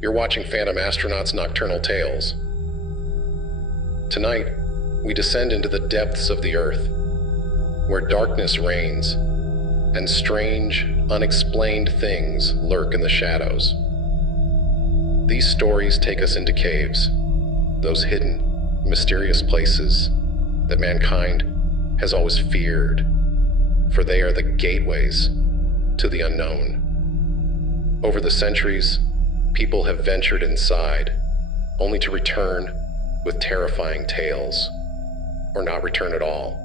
You're watching Phantom Astronaut's Nocturnal Tales. Tonight, we descend into the depths of the Earth, where darkness reigns, and strange, unexplained things lurk in the shadows. These stories take us into caves, those hidden, mysterious places that mankind has always feared, for they are the gateways to the unknown. Over the centuries, people have ventured inside, only to return with terrifying tales, or not return at all.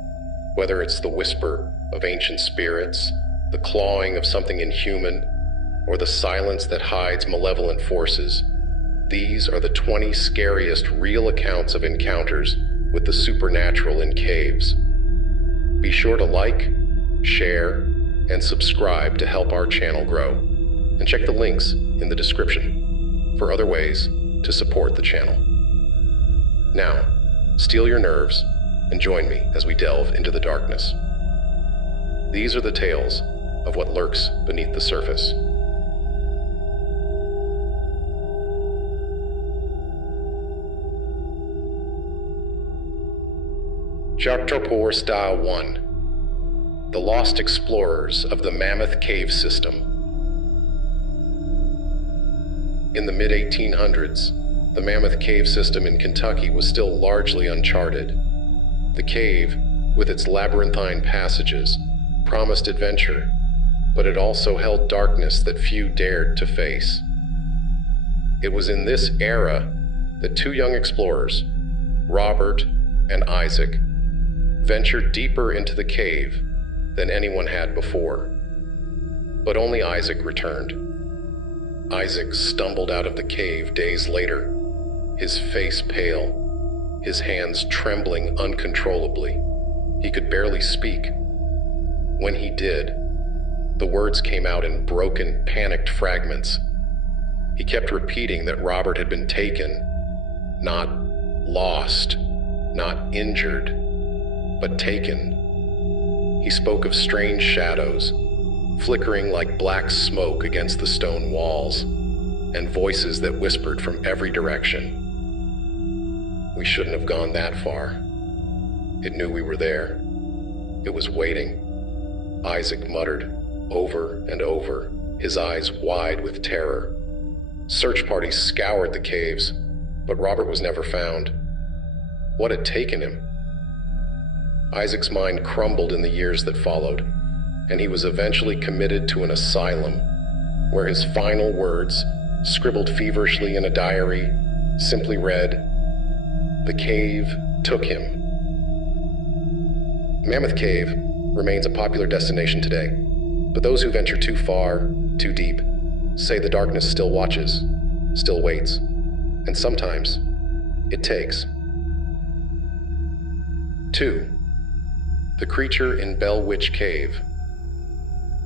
Whether it's the whisper of ancient spirits, the clawing of something inhuman, or the silence that hides malevolent forces, these are the 20 scariest real accounts of encounters with the supernatural in caves. Be sure to like, share, and subscribe to help our channel grow. And check the links in the description for other ways to support the channel. Now, steel your nerves and join me as we delve into the darkness. These are the tales of what lurks beneath the surface. Chapter 4, Style 1. The Lost Explorers of the Mammoth Cave System. In the mid-1800s, the Mammoth Cave System in Kentucky was still largely uncharted. The cave, with its labyrinthine passages, promised adventure, but it also held darkness that few dared to face. It was in this era that two young explorers, Robert and Isaac, ventured deeper into the cave than anyone had before. But only Isaac returned. Isaac stumbled out of the cave days later, his face pale, his hands trembling uncontrollably. He could barely speak. When he did, the words came out in broken, panicked fragments. He kept repeating that Robert had been taken, not lost, not injured, but taken. He spoke of strange shadows, flickering like black smoke against the stone walls, and voices that whispered from every direction. We shouldn't have gone that far. It knew we were there. It was waiting. Isaac muttered over and over, his eyes wide with terror. Search parties scoured the caves, but Robert was never found. What had taken him? Isaac's mind crumbled in the years that followed, and he was eventually committed to an asylum, where his final words, scribbled feverishly in a diary, simply read, "The cave took him." Mammoth Cave remains a popular destination today, but those who venture too far, too deep, say the darkness still watches, still waits, and sometimes it takes. 2. The Creature in Bell Witch Cave.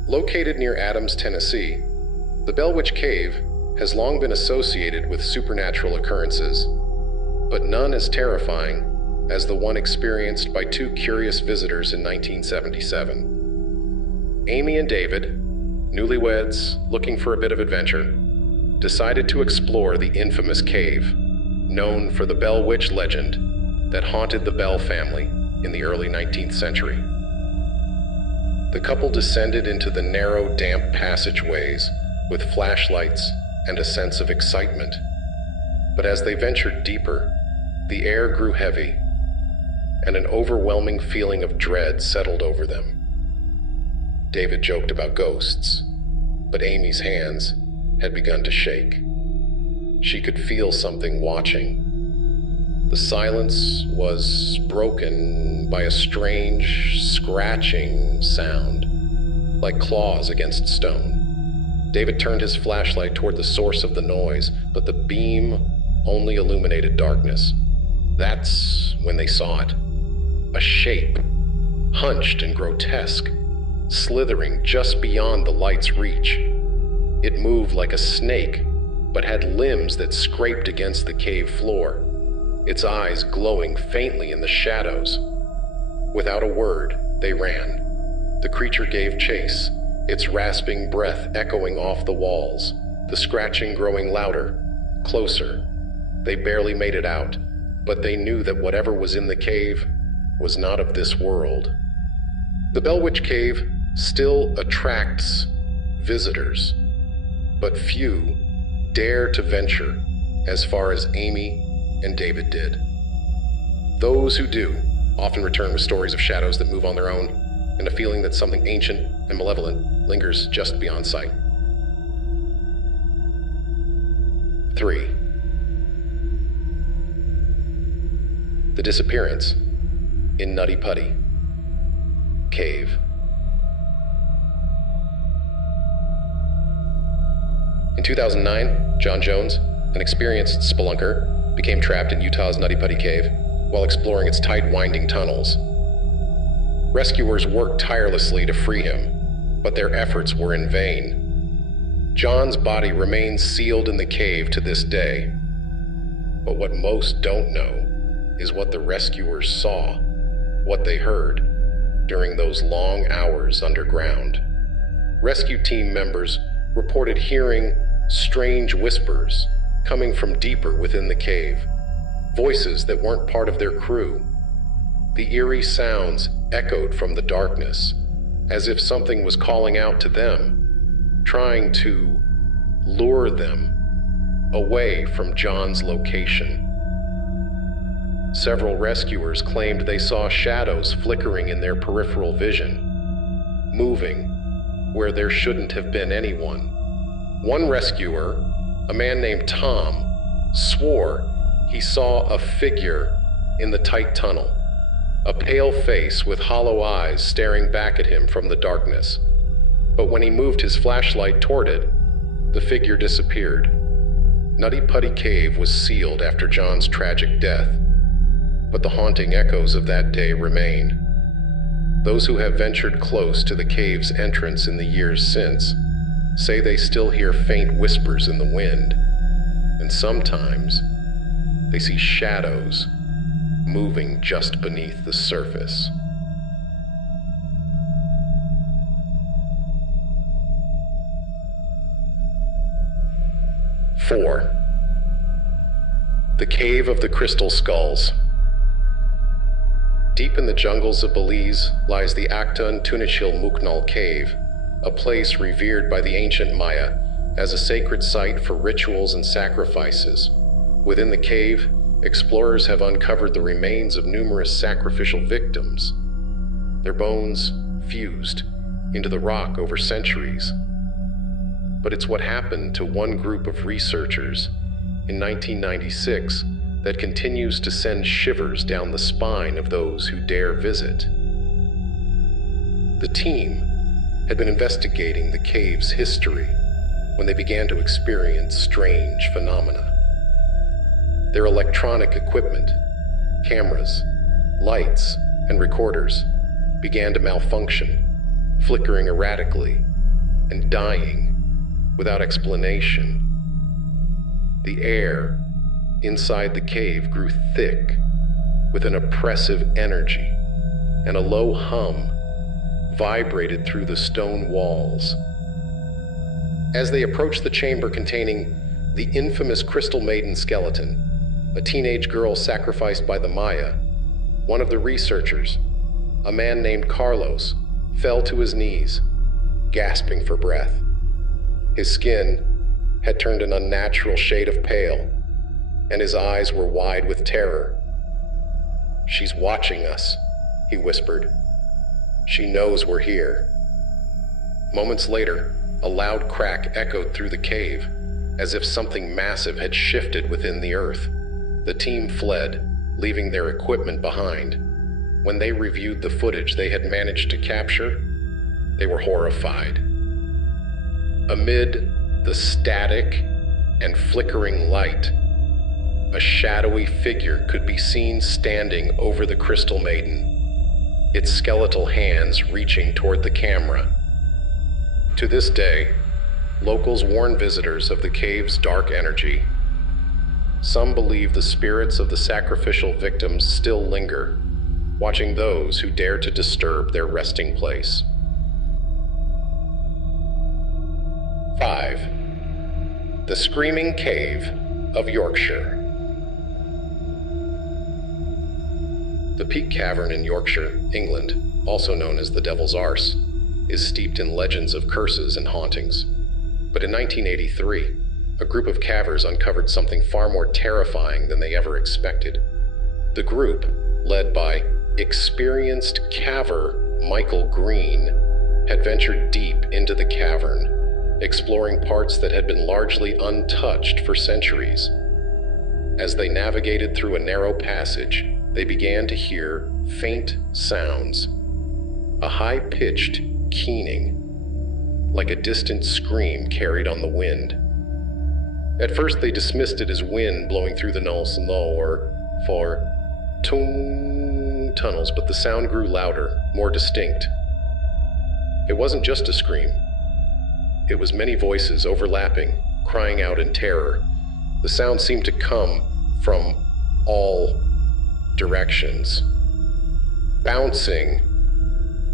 Located near Adams, Tennessee, the Bell Witch Cave has long been associated with supernatural occurrences, but none as terrifying as the one experienced by two curious visitors in 1977. Amy and David, newlyweds looking for a bit of adventure, decided to explore the infamous cave, known for the Bell Witch legend that haunted the Bell family in the early 19th century. The couple descended into the narrow, damp passageways with flashlights and a sense of excitement. But as they ventured deeper, the air grew heavy, and an overwhelming feeling of dread settled over them. David joked about ghosts, but Amy's hands had begun to shake. She could feel something watching. The silence was broken by a strange, scratching sound, like claws against stone. David turned his flashlight toward the source of the noise, but the beam only illuminated darkness. That's when they saw it. A shape, hunched and grotesque, slithering just beyond the light's reach. It moved like a snake, but had limbs that scraped against the cave floor, its eyes glowing faintly in the shadows. Without a word, they ran. The creature gave chase, its rasping breath echoing off the walls, the scratching growing louder closer. They barely made it out, but they knew that whatever was in the cave was not of this world. The Bell Witch Cave still attracts visitors, but few dare to venture as far as Amy and David did. Those who do often return with stories of shadows that move on their own, and a feeling that something ancient and malevolent lingers just beyond sight. 3. The disappearance in Nutty Putty Cave. In 2009, John Jones, an experienced spelunker, became trapped in Utah's Nutty Putty Cave while exploring its tight, winding tunnels. Rescuers worked tirelessly to free him, but their efforts were in vain. John's body remains sealed in the cave to this day. But what most don't know is what the rescuers saw, what they heard during those long hours underground. Rescue team members reported hearing strange whispers coming from deeper within the cave, voices that weren't part of their crew. The eerie sounds echoed from the darkness, as if something was calling out to them, trying to lure them away from John's location. Several rescuers claimed they saw shadows flickering in their peripheral vision, moving where there shouldn't have been anyone. One rescuer, a man named Tom, swore he saw a figure in the tight tunnel, a pale face with hollow eyes staring back at him from the darkness. But when he moved his flashlight toward it, the figure disappeared. Nutty Putty Cave was sealed after John's tragic death, but the haunting echoes of that day remain. Those who have ventured close to the cave's entrance in the years since say they still hear faint whispers in the wind, and sometimes they see shadows moving just beneath the surface. Four. The Cave of the Crystal Skulls. Deep in the jungles of Belize lies the Acton Tunachil Muknal Cave, a place revered by the ancient Maya as a sacred site for rituals and sacrifices. Within the cave, explorers have uncovered the remains of numerous sacrificial victims, their bones fused into the rock over centuries. But it's what happened to one group of researchers in 1996 that continues to send shivers down the spine of those who dare visit. The team had been investigating the cave's history when they began to experience strange phenomena. Their electronic equipment, cameras, lights, and recorders began to malfunction, flickering erratically and dying without explanation. The air inside the cave grew thick with an oppressive energy, and a low hum vibrated through the stone walls. As they approached the chamber containing the infamous Crystal Maiden skeleton, a teenage girl sacrificed by the Maya, one of the researchers, a man named Carlos, fell to his knees, gasping for breath. His skin had turned an unnatural shade of pale, and his eyes were wide with terror. "She's watching us," he whispered. "She knows we're here." Moments later, a loud crack echoed through the cave, as if something massive had shifted within the earth. The team fled, leaving their equipment behind. When they reviewed the footage they had managed to capture, they were horrified. Amid the static and flickering light, a shadowy figure could be seen standing over the Crystal Maiden, its skeletal hands reaching toward the camera. To this day, locals warn visitors of the cave's dark energy. Some believe the spirits of the sacrificial victims still linger, watching those who dare to disturb their resting place. 5. The Screaming Cave of Yorkshire. The Peak Cavern in Yorkshire, England, also known as the Devil's Arse, is steeped in legends of curses and hauntings. But in 1983, a group of cavers uncovered something far more terrifying than they ever expected. The group, led by experienced caver Michael Green, had ventured deep into the cavern, exploring parts that had been largely untouched for centuries. As they navigated through a narrow passage, they began to hear faint sounds, a high-pitched keening, like a distant scream carried on the wind. At first they dismissed it as wind blowing through the Nulls-Low or for tunnels, but the sound grew louder, more distinct. It wasn't just a scream. It was many voices overlapping, crying out in terror. The sound seemed to come from all directions, bouncing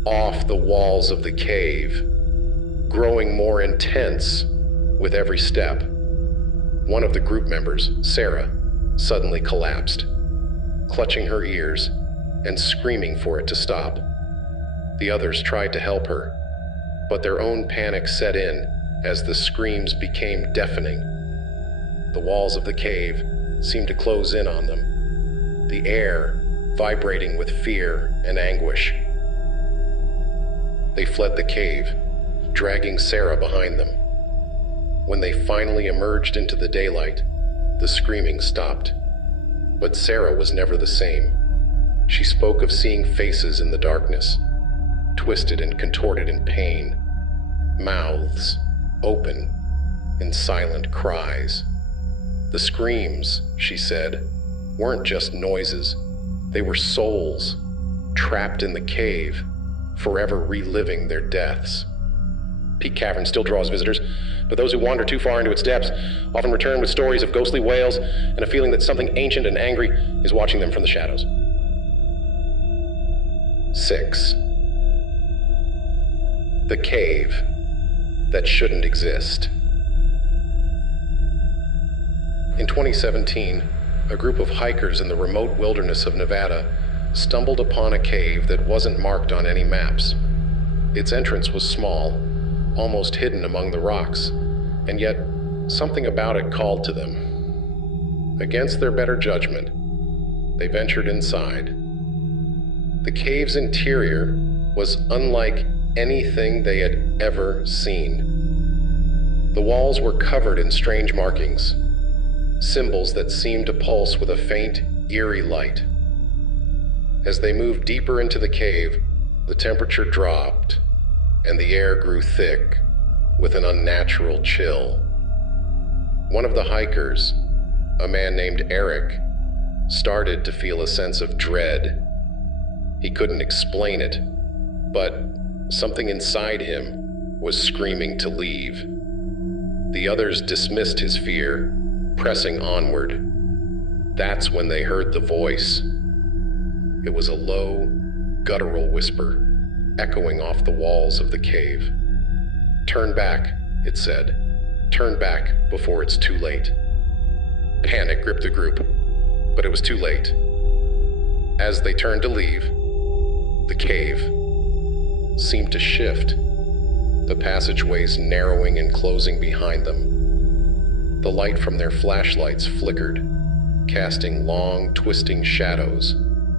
off the walls of the cave, growing more intense with every step. One of the group members, Sarah, suddenly collapsed, clutching her ears and screaming for it to stop. The others tried to help her, but their own panic set in as the screams became deafening. The walls of the cave seemed to close in on them, the air vibrating with fear and anguish. They fled the cave, dragging Sarah behind them. When they finally emerged into the daylight, the screaming stopped. But Sarah was never the same. She spoke of seeing faces in the darkness, twisted and contorted in pain, mouths open in silent cries. The screams, she said, weren't just noises. They were souls, trapped in the cave, forever reliving their deaths. Peak Cavern still draws visitors, but those who wander too far into its depths often return with stories of ghostly wails and a feeling that something ancient and angry is watching them from the shadows. 6. The cave that shouldn't exist. In 2017, a group of hikers in the remote wilderness of Nevada stumbled upon a cave that wasn't marked on any maps. Its entrance was small, almost hidden among the rocks, and yet something about it called to them. Against their better judgment, they ventured inside. The cave's interior was unlike anything they had ever seen. The walls were covered in strange markings, symbols that seemed to pulse with a faint, eerie light. As they moved deeper into the cave, the temperature dropped, and the air grew thick with an unnatural chill. One of the hikers, a man named Eric, started to feel a sense of dread. He couldn't explain it, but something inside him was screaming to leave. The others dismissed his fear, pressing onward. That's when they heard the voice. It was a low, guttural whisper, echoing off the walls of the cave. "Turn back," it said. "Turn back before it's too late." Panic gripped the group, but it was too late. As they turned to leave, the cave seemed to shift, the passageways narrowing and closing behind them. The light from their flashlights flickered, casting long, twisting shadows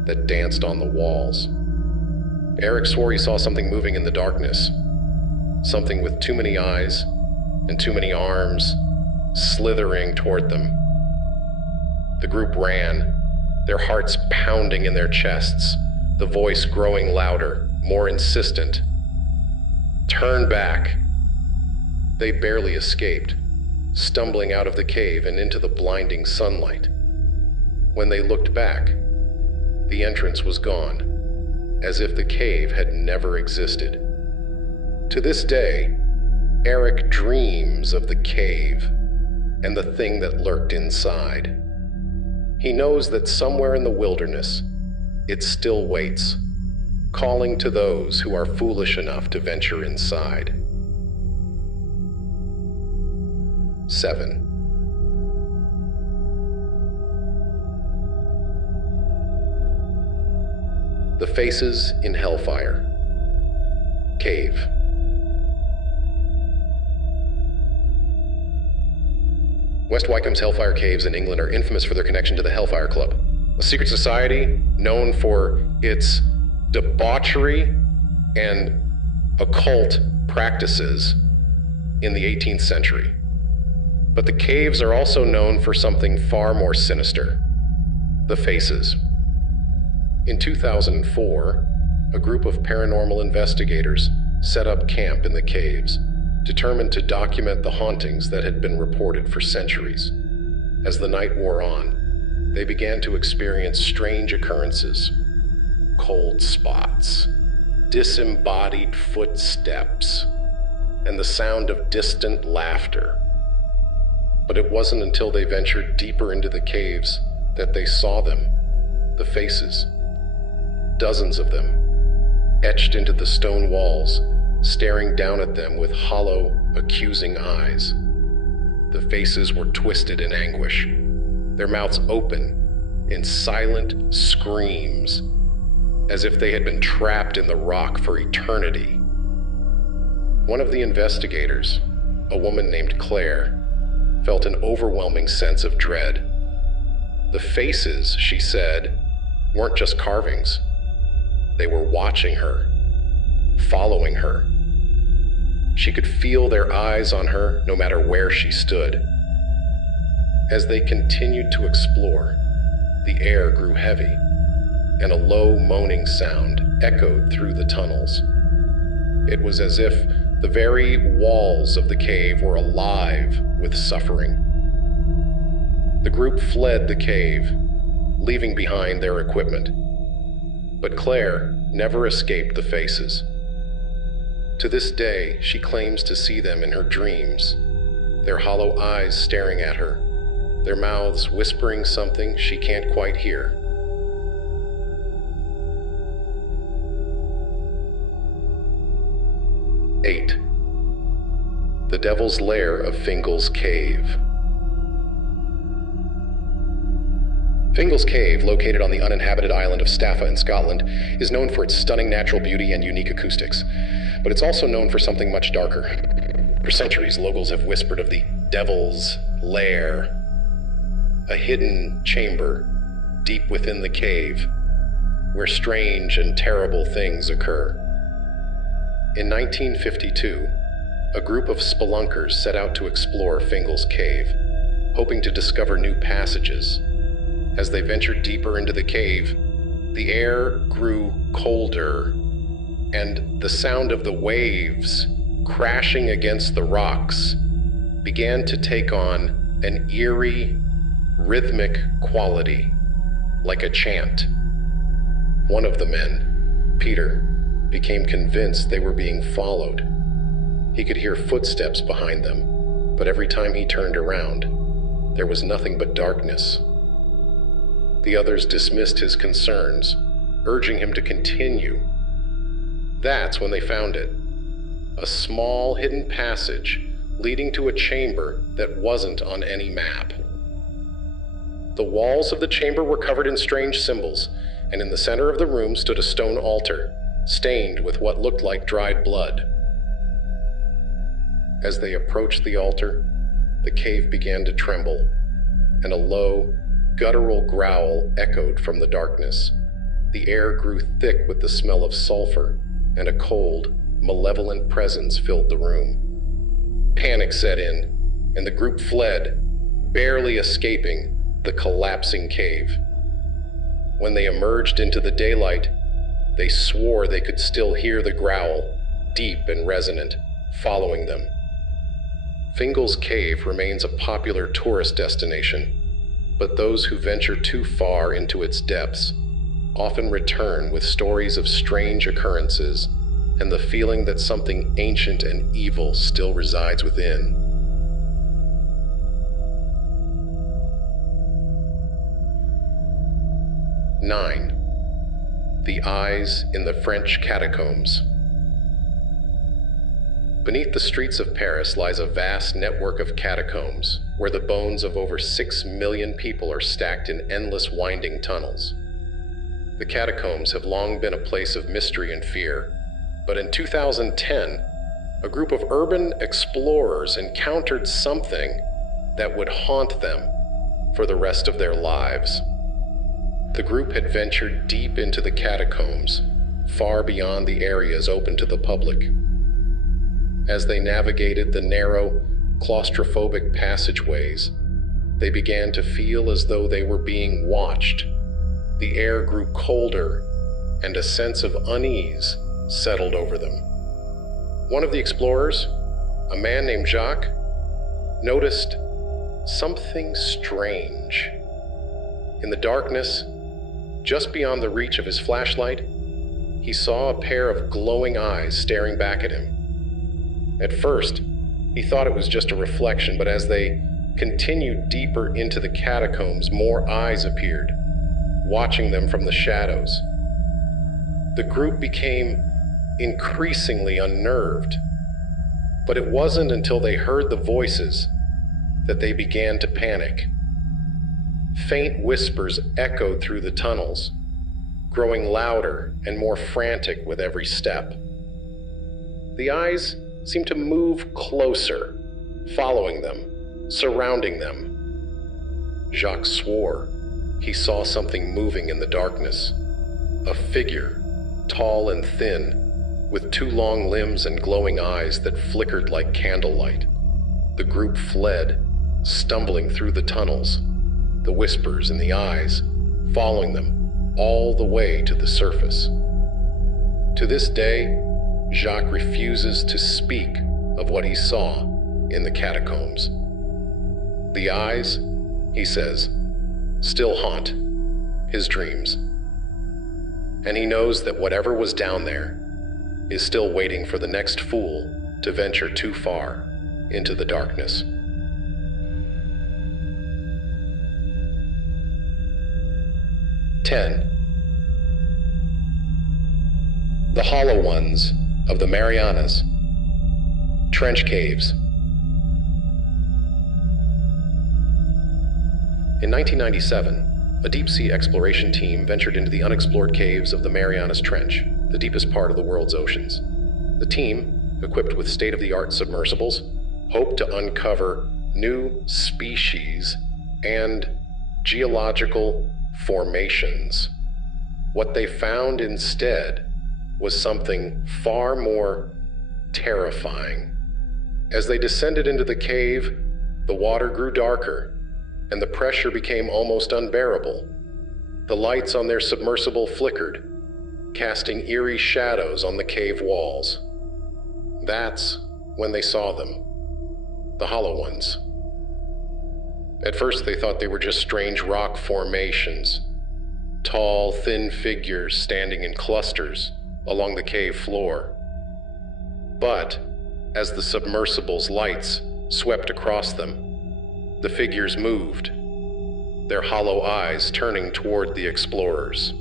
that danced on the walls. Eric swore he saw something moving in the darkness, something with too many eyes and too many arms, slithering toward them. The group ran, their hearts pounding in their chests, the voice growing louder, more insistent. "Turn back." They barely escaped, stumbling out of the cave and into the blinding sunlight. When they looked back, the entrance was gone, as if the cave had never existed. To this day, Eric dreams of the cave and the thing that lurked inside. He knows that somewhere in the wilderness, it still waits, calling to those who are foolish enough to venture inside. 7. The Faces in Hellfire. Cave. West Wycomb's Hellfire Caves in England are infamous for their connection to the Hellfire Club, a secret society known for its debauchery and occult practices in the 18th century. But the caves are also known for something far more sinister: the Faces. In 2004, a group of paranormal investigators set up camp in the caves, determined to document the hauntings that had been reported for centuries. As the night wore on, they began to experience strange occurrences: cold spots, disembodied footsteps, and the sound of distant laughter. But it wasn't until they ventured deeper into the caves that they saw them, the Faces. Dozens of them, etched into the stone walls, staring down at them with hollow, accusing eyes. The Faces were twisted in anguish, their mouths open in silent screams, as if they had been trapped in the rock for eternity. One of the investigators, a woman named Claire, felt an overwhelming sense of dread. The Faces, she said, weren't just carvings. They were watching her, following her. She could feel their eyes on her no matter where she stood. As they continued to explore, the air grew heavy, and a low moaning sound echoed through the tunnels. It was as if the very walls of the cave were alive with suffering. The group fled the cave, leaving behind their equipment. But Claire never escaped the Faces. To this day, she claims to see them in her dreams, their hollow eyes staring at her, their mouths whispering something she can't quite hear. Eight. The Devil's Lair of Fingal's Cave. Fingal's Cave, located on the uninhabited island of Staffa in Scotland, is known for its stunning natural beauty and unique acoustics, but it's also known for something much darker. For centuries, locals have whispered of the Devil's Lair, a hidden chamber deep within the cave, where strange and terrible things occur. In 1952, a group of spelunkers set out to explore Fingal's Cave, hoping to discover new passages. As they ventured deeper into the cave, the air grew colder, and the sound of the waves crashing against the rocks began to take on an eerie, rhythmic quality, like a chant. One of the men, Peter, became convinced they were being followed. He could hear footsteps behind them, but every time he turned around, there was nothing but darkness. The others dismissed his concerns, urging him to continue. That's when they found it. A small hidden passage leading to a chamber that wasn't on any map. The walls of the chamber were covered in strange symbols, and in the center of the room stood a stone altar, stained with what looked like dried blood. As they approached the altar, the cave began to tremble, and a low, guttural growl echoed from the darkness. The air grew thick with the smell of sulfur, and a cold, malevolent presence filled the room. Panic set in, and the group fled, barely escaping the collapsing cave. When they emerged into the daylight, they swore they could still hear the growl, deep and resonant, following them. Fingal's Cave remains a popular tourist destination, but those who venture too far into its depths often return with stories of strange occurrences and the feeling that something ancient and evil still resides within. Nine. The Eyes in the French Catacombs. Beneath the streets of Paris lies a vast network of catacombs, where the bones of over 6 million people are stacked in endless winding tunnels. The catacombs have long been a place of mystery and fear, but in 2010, a group of urban explorers encountered something that would haunt them for the rest of their lives. The group had ventured deep into the catacombs, far beyond the areas open to the public. As they navigated the narrow, claustrophobic passageways, they began to feel as though they were being watched. The air grew colder, and a sense of unease settled over them. One of the explorers, a man named Jacques, noticed something strange. In the darkness, just beyond the reach of his flashlight, he saw a pair of glowing eyes staring back at him. At first, he thought it was just a reflection, but as they continued deeper into the catacombs, more eyes appeared, watching them from the shadows. The group became increasingly unnerved, but it wasn't until they heard the voices that they began to panic. Faint whispers echoed through the tunnels, growing louder and more frantic with every step. The eyes seemed to move closer, following them, surrounding them. Jacques swore he saw something moving in the darkness, a figure, tall and thin, with two long limbs and glowing eyes that flickered like candlelight. The group fled, stumbling through the tunnels, the whispers and the eyes following them all the way to the surface. To this day, Jacques refuses to speak of what he saw in the catacombs. The eyes, he says, still haunt his dreams. And he knows that whatever was down there is still waiting for the next fool to venture too far into the darkness. The Hollow Ones of the Marianas. Trench Caves. In 1997, a deep-sea exploration team ventured into the unexplored caves of the Marianas Trench, the deepest part of the world's oceans. The team, equipped with state-of-the-art submersibles, hoped to uncover new species and geological formations. What they found instead was something far more terrifying. As they descended into the cave, the water grew darker, and the pressure became almost unbearable. The lights on their submersible flickered, casting eerie shadows on the cave walls. That's when they saw them, the Hollow Ones. At first they thought they were just strange rock formations, tall, thin figures standing in clusters along the cave floor. But as the submersible's lights swept across them, the figures moved, their hollow eyes turning toward the explorers.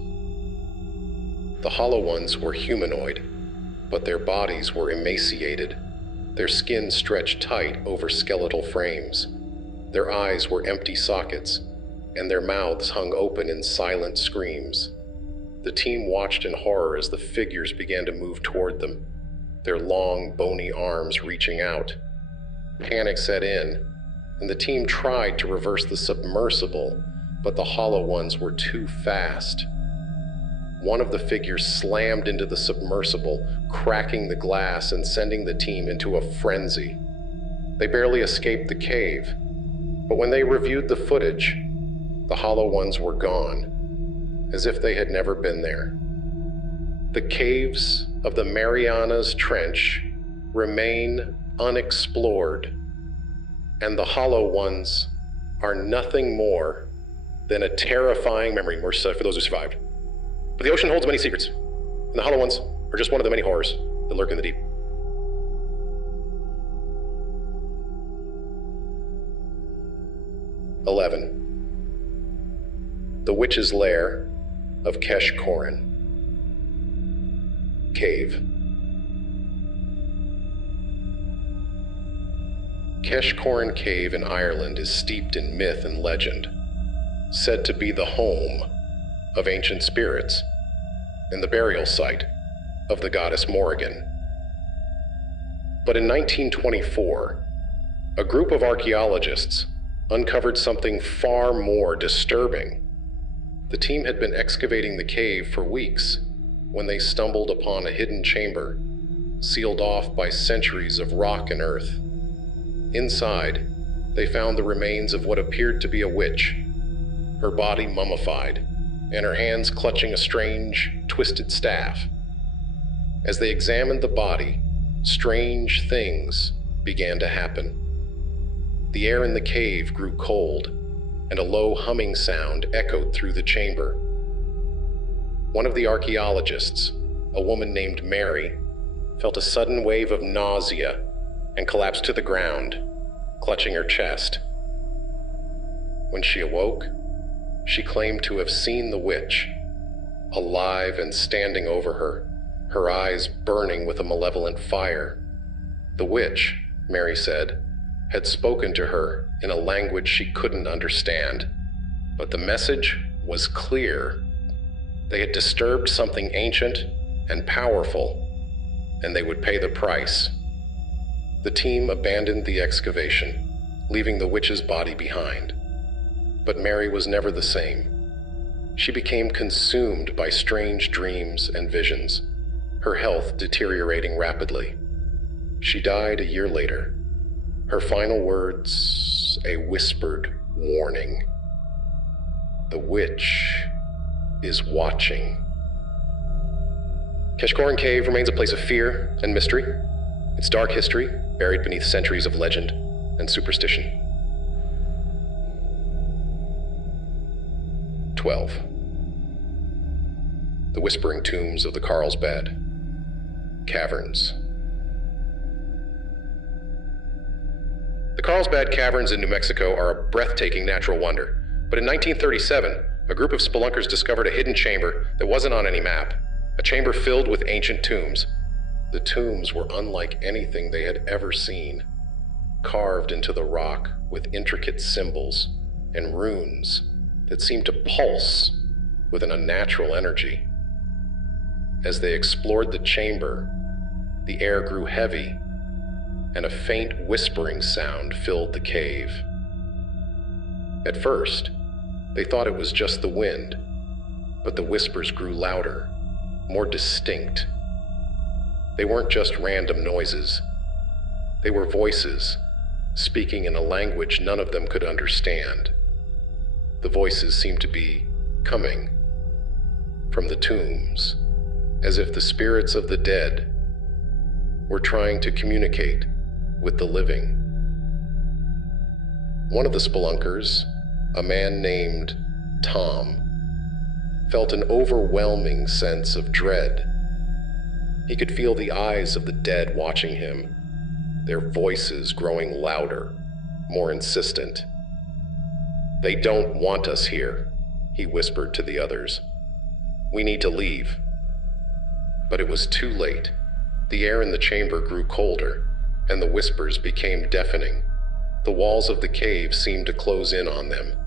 The Hollow Ones were humanoid, but their bodies were emaciated, their skin stretched tight over skeletal frames. Their eyes were empty sockets, and their mouths hung open in silent screams. The team watched in horror as the figures began to move toward them, their long, bony arms reaching out. Panic set in, and the team tried to reverse the submersible, but the Hollow Ones were too fast. One of the figures slammed into the submersible, cracking the glass and sending the team into a frenzy. They barely escaped the cave, but when they reviewed the footage, the Hollow Ones were gone, as if they had never been there. The caves of the Marianas Trench remain unexplored, and the Hollow Ones are nothing more than a terrifying memory for those who survived. But the ocean holds many secrets, and the Hollow Ones are just one of the many horrors that lurk in the deep. The Witch's Lair of Keshkorin Cave. Keshkorin Cave in Ireland is steeped in myth and legend, said to be the home of ancient spirits and the burial site of the goddess Morrigan. But in 1924, a group of archaeologists uncovered something far more disturbing. The team had been excavating the cave for weeks when they stumbled upon a hidden chamber, sealed off by centuries of rock and earth. Inside, they found the remains of what appeared to be a witch, her body mummified, and her hands clutching a strange, twisted staff. As they examined the body, strange things began to happen. The air in the cave grew cold, and a low humming sound echoed through the chamber. One of the archaeologists, a woman named Mary, felt a sudden wave of nausea and collapsed to the ground, clutching her chest. When she awoke, she claimed to have seen the witch, alive and standing over her, her eyes burning with a malevolent fire. The witch, Mary said, had spoken to her in a language she couldn't understand, but the message was clear. They had disturbed something ancient and powerful, and they would pay the price. The team abandoned the excavation, leaving the witch's body behind. But Mary was never the same. She became consumed by strange dreams and visions, her health deteriorating rapidly. She died a year later. Her final words, a whispered warning. The witch is watching. Keshkoran Cave remains a place of fear and mystery. Its dark history buried beneath centuries of legend and superstition. 12. The Whispering Tombs of the Carlsbad Caverns. The Carlsbad Caverns in New Mexico are a breathtaking natural wonder, but in 1937, a group of spelunkers discovered a hidden chamber that wasn't on any map, a chamber filled with ancient tombs. The tombs were unlike anything they had ever seen, carved into the rock with intricate symbols and runes that seemed to pulse with an unnatural energy. As they explored the chamber, the air grew heavy, and a faint whispering sound filled the cave. At first, they thought it was just the wind, but the whispers grew louder, more distinct. They weren't just random noises. They were voices, speaking in a language none of them could understand. The voices seemed to be coming from the tombs, as if the spirits of the dead were trying to communicate with the living. One of the spelunkers, a man named Tom, felt an overwhelming sense of dread. He could feel the eyes of the dead watching him, their voices growing louder, more insistent. "They don't want us here," he whispered to the others. "We need to leave." But it was too late. The air in the chamber grew colder, and the whispers became deafening. The walls of the cave seemed to close in on them,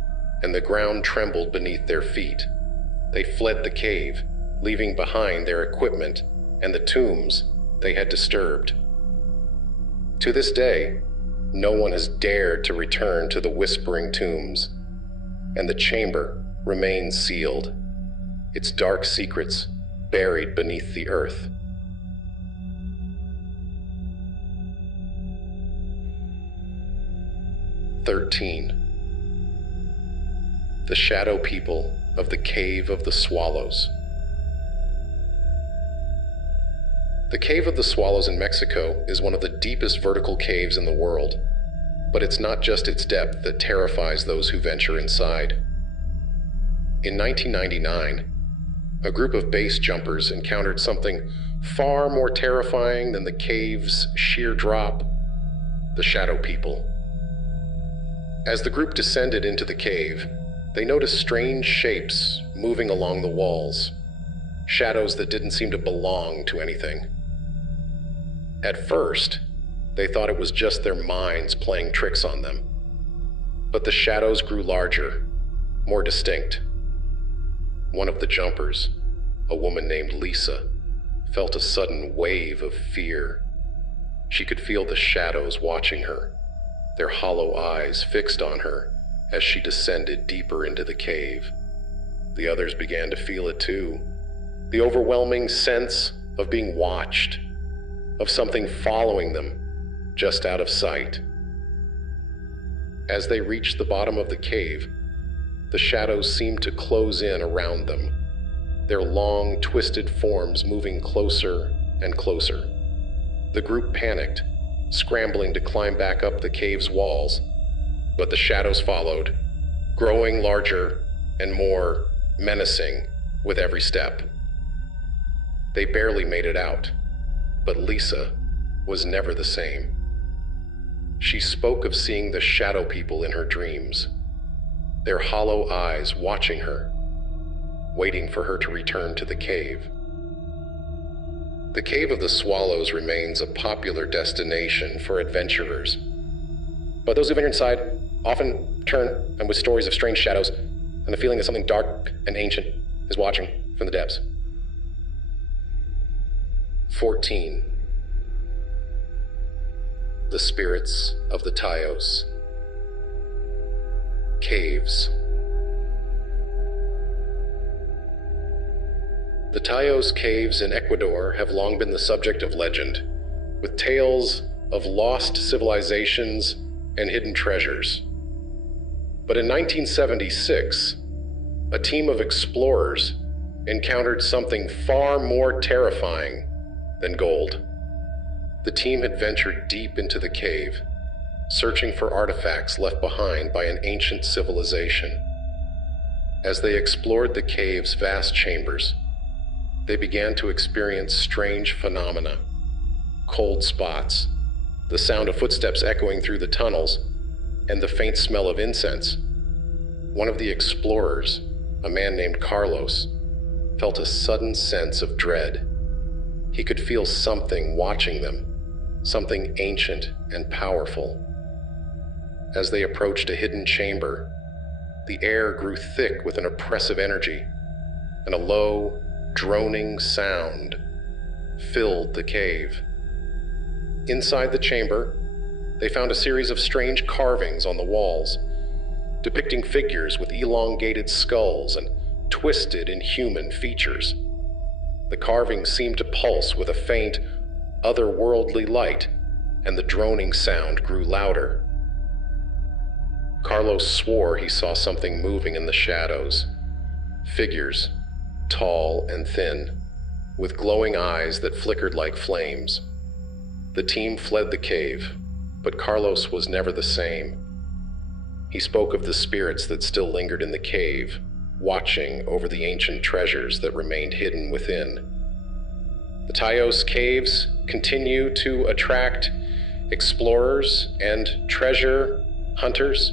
and the ground trembled beneath their feet. They fled the cave, leaving behind their equipment and the tombs they had disturbed. To this day, no one has dared to return to the Whispering Tombs, and the chamber remains sealed, its dark secrets buried beneath the earth. The Shadow People of the Cave of the Swallows. The Cave of the Swallows in Mexico is one of the deepest vertical caves in the world, but it's not just its depth that terrifies those who venture inside. In 1999, a group of base jumpers encountered something far more terrifying than the cave's sheer drop: the Shadow People. As the group descended into the cave, they noticed strange shapes moving along the walls, shadows that didn't seem to belong to anything. At first, they thought it was just their minds playing tricks on them. But the shadows grew larger, more distinct. One of the jumpers, a woman named Lisa, felt a sudden wave of fear. She could feel the shadows watching her, their hollow eyes fixed on her as she descended deeper into the cave. The others began to feel it too, the overwhelming sense of being watched, of something following them just out of sight. As they reached the bottom of the cave, the shadows seemed to close in around them, their long, twisted forms moving closer and closer. The group panicked, scrambling to climb back up the cave's walls, but the shadows followed, growing larger and more menacing with every step. They barely made it out, but Lisa was never the same. She spoke of seeing the shadow people in her dreams, their hollow eyes watching her, waiting for her to return to the cave. The Cave of the Swallows remains a popular destination for adventurers, but those who venture inside often return with stories of strange shadows and the feeling that something dark and ancient is watching from the depths. 14. The Spirits of the Tayos. Caves. The Tayos caves in Ecuador have long been the subject of legend, with tales of lost civilizations and hidden treasures. But in 1976, a team of explorers encountered something far more terrifying than gold. The team had ventured deep into the cave, searching for artifacts left behind by an ancient civilization. As they explored the cave's vast chambers, they began to experience strange phenomena: cold spots, the sound of footsteps echoing through the tunnels, and the faint smell of incense. One of the explorers, a man named Carlos, felt a sudden sense of dread. He could feel something watching them, something ancient and powerful. As they approached a hidden chamber, the air grew thick with an oppressive energy, and a low, droning sound filled the cave. Inside the chamber, they found a series of strange carvings on the walls, depicting figures with elongated skulls and twisted, inhuman features. The carvings seemed to pulse with a faint, otherworldly light, and the droning sound grew louder. Carlos swore he saw something moving in the shadows. Figures, tall and thin, with glowing eyes that flickered like flames. The team fled the cave, but Carlos was never the same. He spoke of the spirits that still lingered in the cave, watching over the ancient treasures that remained hidden within. The Tayos caves continue to attract explorers and treasure hunters,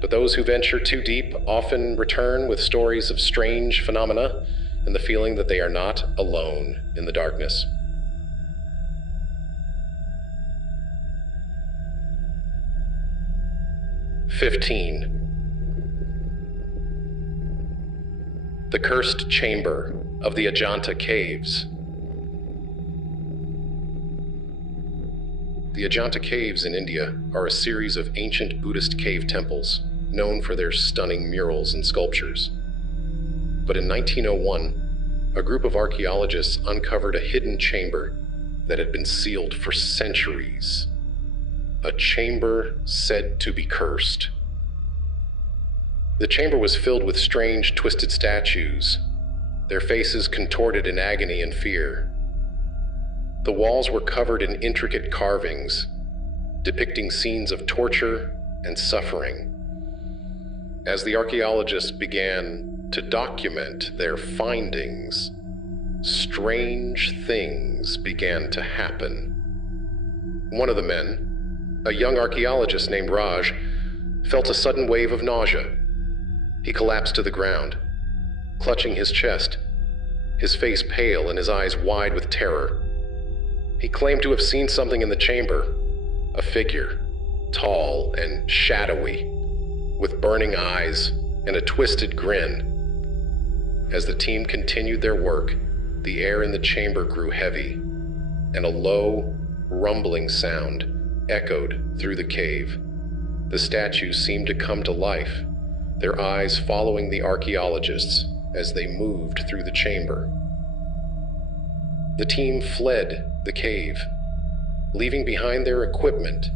but those who venture too deep often return with stories of strange phenomena and the feeling that they are not alone in the darkness. "15. The Cursed Chamber of the Ajanta Caves. The Ajanta Caves in India are a series of ancient Buddhist cave temples known for their stunning murals and sculptures. But in 1901, a group of archaeologists uncovered a hidden chamber that had been sealed for centuries. A chamber said to be cursed. The chamber was filled with strange, twisted statues, their faces contorted in agony and fear. The walls were covered in intricate carvings, depicting scenes of torture and suffering. As the archaeologists began to document their findings, strange things began to happen. One of the men, a young archaeologist named Raj, felt a sudden wave of nausea. He collapsed to the ground, clutching his chest, his face pale and his eyes wide with terror. He claimed to have seen something in the chamber, a figure, tall and shadowy, with burning eyes and a twisted grin. As the team continued their work, the air in the chamber grew heavy, and a low, rumbling sound echoed through the cave. The statues seemed to come to life, their eyes following the archaeologists as they moved through the chamber. The team fled the cave, leaving behind their equipment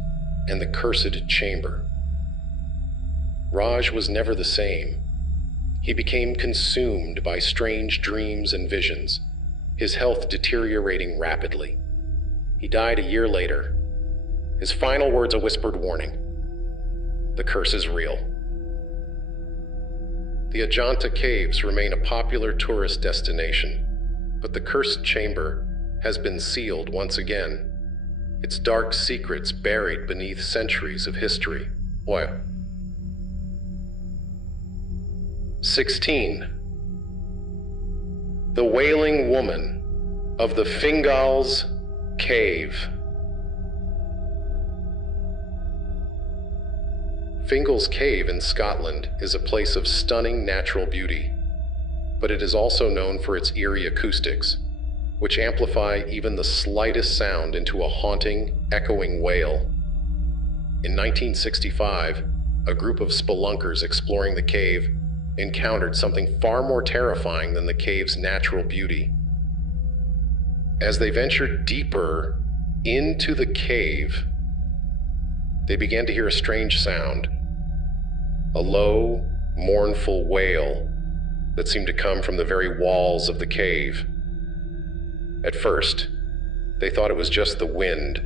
and the cursed chamber. Raj was never the same. He became consumed by strange dreams and visions, his health deteriorating rapidly. He died a year later. His final words a whispered warning: "The curse is real." The Ajanta Caves remain a popular tourist destination, but the cursed chamber has been sealed once again, its dark secrets buried beneath centuries of history. 16. The Wailing Woman of the Fingal's Cave. Fingal's Cave in Scotland is a place of stunning natural beauty, but it is also known for its eerie acoustics, which amplify even the slightest sound into a haunting, echoing wail. In 1965, a group of spelunkers exploring the cave encountered something far more terrifying than the cave's natural beauty. As they ventured deeper into the cave, they began to hear a strange sound, a low, mournful wail that seemed to come from the very walls of the cave. At first, they thought it was just the wind,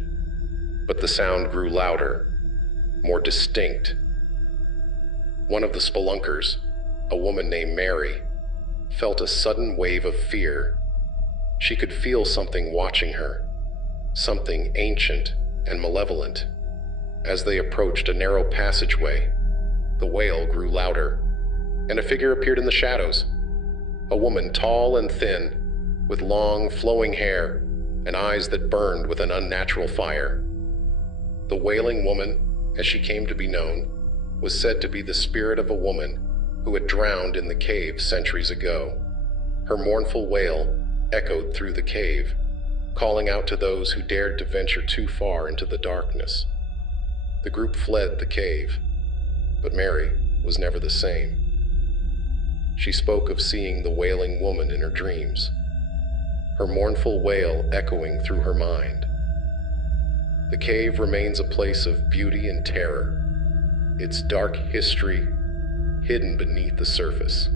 but the sound grew louder, more distinct. One of the spelunkers, a woman named Mary, felt a sudden wave of fear. She could feel something watching her, something ancient and malevolent. As they approached a narrow passageway, the wail grew louder, and a figure appeared in the shadows. A woman tall and thin, with long, flowing hair and eyes that burned with an unnatural fire. The Wailing Woman, as she came to be known, was said to be the spirit of a woman who had drowned in the cave centuries ago. Her mournful wail echoed through the cave, calling out to those who dared to venture too far into the darkness. The group fled the cave, but Mary was never the same. She spoke of seeing the Wailing Woman in her dreams, her mournful wail echoing through her mind. The cave remains a place of beauty and terror, its dark history hidden beneath the surface.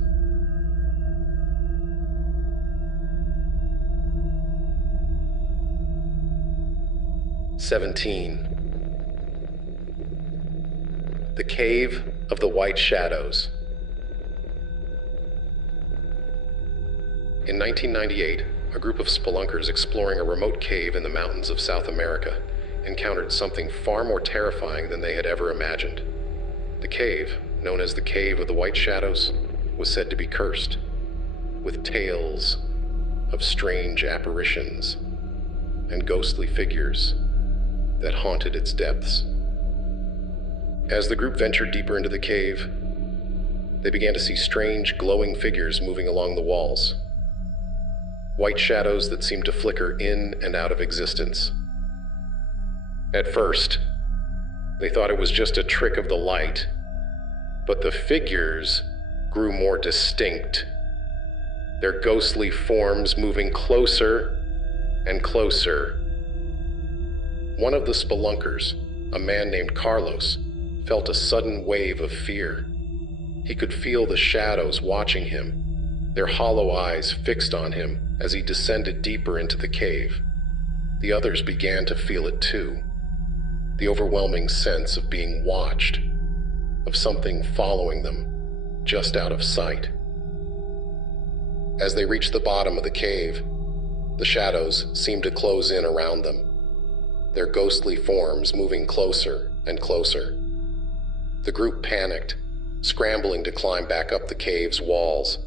"17. The Cave of the White Shadows. In 1998, a group of spelunkers exploring a remote cave in the mountains of South America encountered something far more terrifying than they had ever imagined. The cave, known as the Cave of the White Shadows, was said to be cursed, with tales of strange apparitions and ghostly figures that haunted its depths. As the group ventured deeper into the cave, they began to see strange, glowing figures moving along the walls. White shadows that seemed to flicker in and out of existence. At first, they thought it was just a trick of the light, but the figures grew more distinct, their ghostly forms moving closer and closer. One of the spelunkers, a man named Carlos, felt a sudden wave of fear. He could feel the shadows watching him, their hollow eyes fixed on him as he descended deeper into the cave. The others began to feel it too, the overwhelming sense of being watched, of something following them, just out of sight. As they reached the bottom of the cave, the shadows seemed to close in around them, their ghostly forms moving closer and closer. The group panicked, scrambling to climb back up the cave's walls.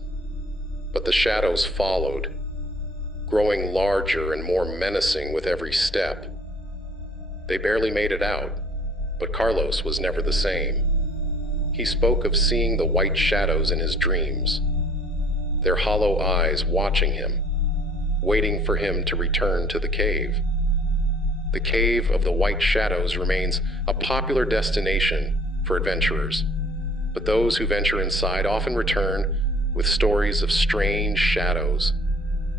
But the shadows followed, growing larger and more menacing with every step. They barely made it out, but Carlos was never the same. He spoke of seeing the white shadows in his dreams. their hollow eyes watching him, waiting for him to return to the cave. The Cave of the White Shadows remains a popular destination for adventurers, but those who venture inside often return with stories of strange shadows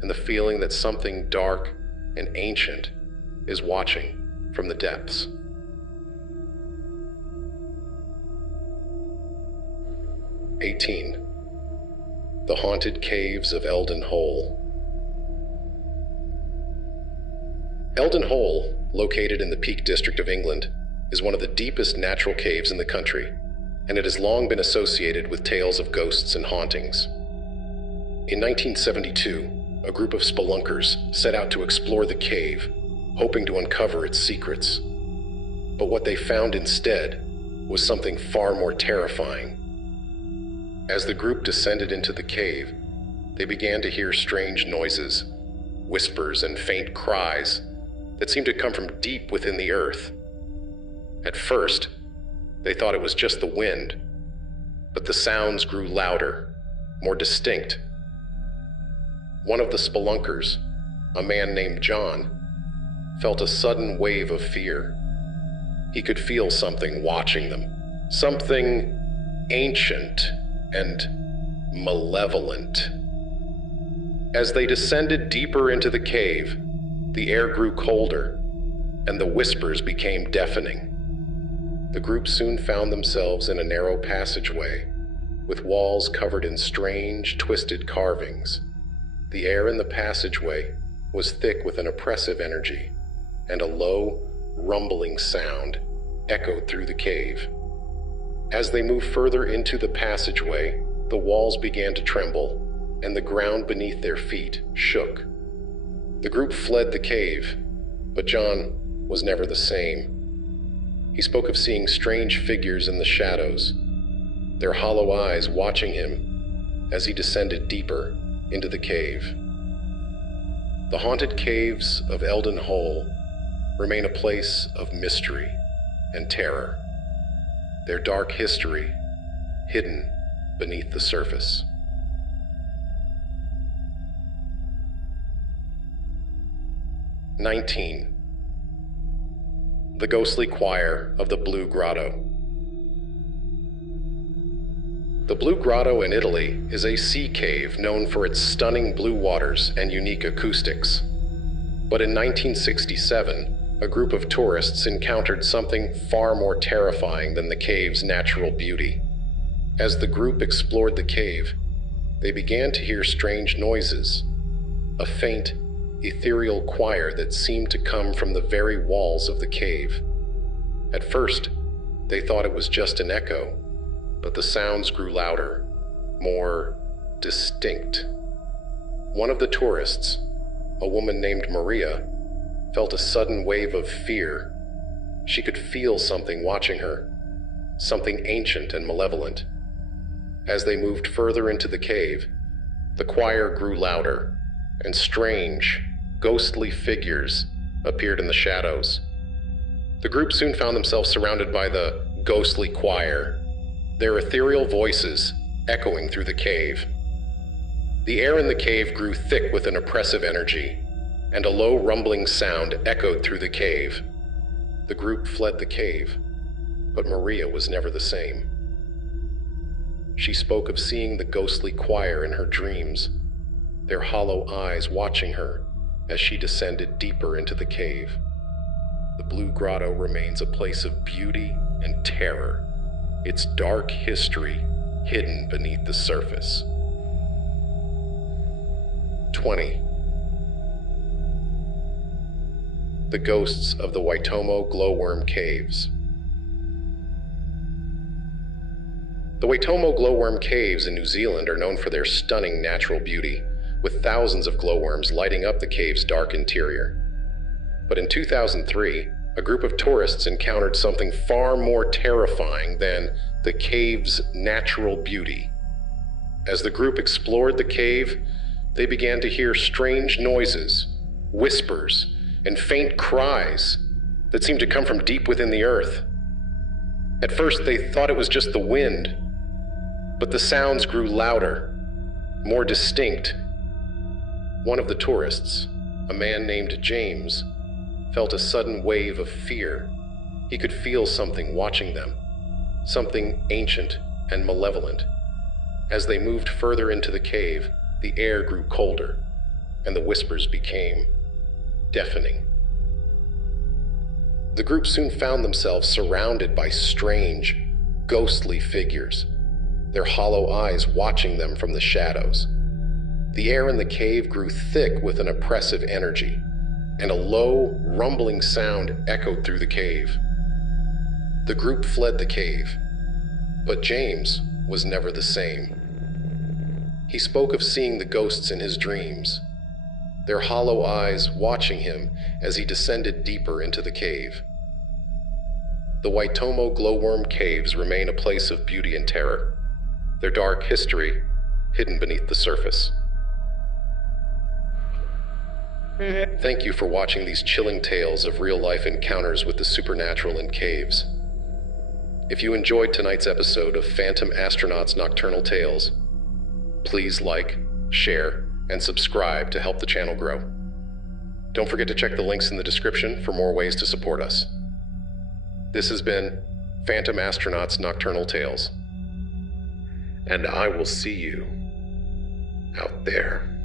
and the feeling that something dark and ancient is watching from the depths. 18. The Haunted Caves of Eldon Hole. Eldon Hole, located in the Peak District of England, is one of the deepest natural caves in the country, and it has long been associated with tales of ghosts and hauntings. In 1972, a group of spelunkers set out to explore the cave, hoping to uncover its secrets. But what they found instead was something far more terrifying. As the group descended into the cave, they began to hear strange noises, whispers and faint cries that seemed to come from deep within the earth. At first, they thought it was just the wind, but the sounds grew louder, more distinct. One of the spelunkers, a man named John, felt a sudden wave of fear. He could feel something watching them, something ancient and malevolent. As they descended deeper into the cave, the air grew colder, and the whispers became deafening. The group soon found themselves in a narrow passageway, with walls covered in strange, twisted carvings. The air in the passageway was thick with an oppressive energy, and a low, rumbling sound echoed through the cave. As they moved further into the passageway, the walls began to tremble, and the ground beneath their feet shook. The group fled the cave, but John was never the same. He spoke of seeing strange figures in the shadows, their hollow eyes watching him as he descended deeper into the cave. The haunted caves of Eldon Hole remain a place of mystery and terror, their dark history hidden beneath the surface. "19. The Ghostly Choir of the Blue Grotto. The Blue Grotto in Italy is a sea cave known for its stunning blue waters and unique acoustics. But in 1967, a group of tourists encountered something far more terrifying than the cave's natural beauty. As the group explored the cave, they began to hear strange noises, a faint, ethereal choir that seemed to come from the very walls of the cave. At first, they thought it was just an echo, but the sounds grew louder, more distinct. One of the tourists, a woman named Maria, felt a sudden wave of fear. She could feel something watching her, something ancient and malevolent. As they moved further into the cave, the choir grew louder, and strange, ghostly figures appeared in the shadows. The group soon found themselves surrounded by the ghostly choir, their ethereal voices echoing through the cave. The air in the cave grew thick with an oppressive energy, and a low rumbling sound echoed through the cave. The group fled the cave, but Maria was never the same. She spoke of seeing the ghostly choir in her dreams, their hollow eyes watching her as she descended deeper into the cave. The Blue Grotto remains a place of beauty and terror, its dark history hidden beneath the surface. 20. The Ghosts of the Waitomo Glowworm Caves. The Waitomo Glowworm Caves in New Zealand are known for their stunning natural beauty, with thousands of glowworms lighting up the cave's dark interior. But in 2003, a group of tourists encountered something far more terrifying than the cave's natural beauty. As the group explored the cave, they began to hear strange noises, whispers, and faint cries that seemed to come from deep within the earth. At first, they thought it was just the wind, but the sounds grew louder, more distinct. One of the tourists, a man named James, felt a sudden wave of fear. He could feel something watching them, something ancient and malevolent. As they moved further into the cave, the air grew colder, and the whispers became deafening. The group soon found themselves surrounded by strange, ghostly figures, their hollow eyes watching them from the shadows. The air in the cave grew thick with an oppressive energy, and a low, rumbling sound echoed through the cave. The group fled the cave, but James was never the same. He spoke of seeing the ghosts in his dreams, their hollow eyes watching him as he descended deeper into the cave. The Waitomo glowworm caves remain a place of beauty and terror, their dark history hidden beneath the surface. Thank you for watching these chilling tales of real-life encounters with the supernatural in caves. If you enjoyed tonight's episode of Phantom Astronaut's Nocturnal Tales, please like, share, and subscribe to help the channel grow. Don't forget to check the links in the description for more ways to support us. This has been Phantom Astronaut's Nocturnal Tales, and I will see you out there.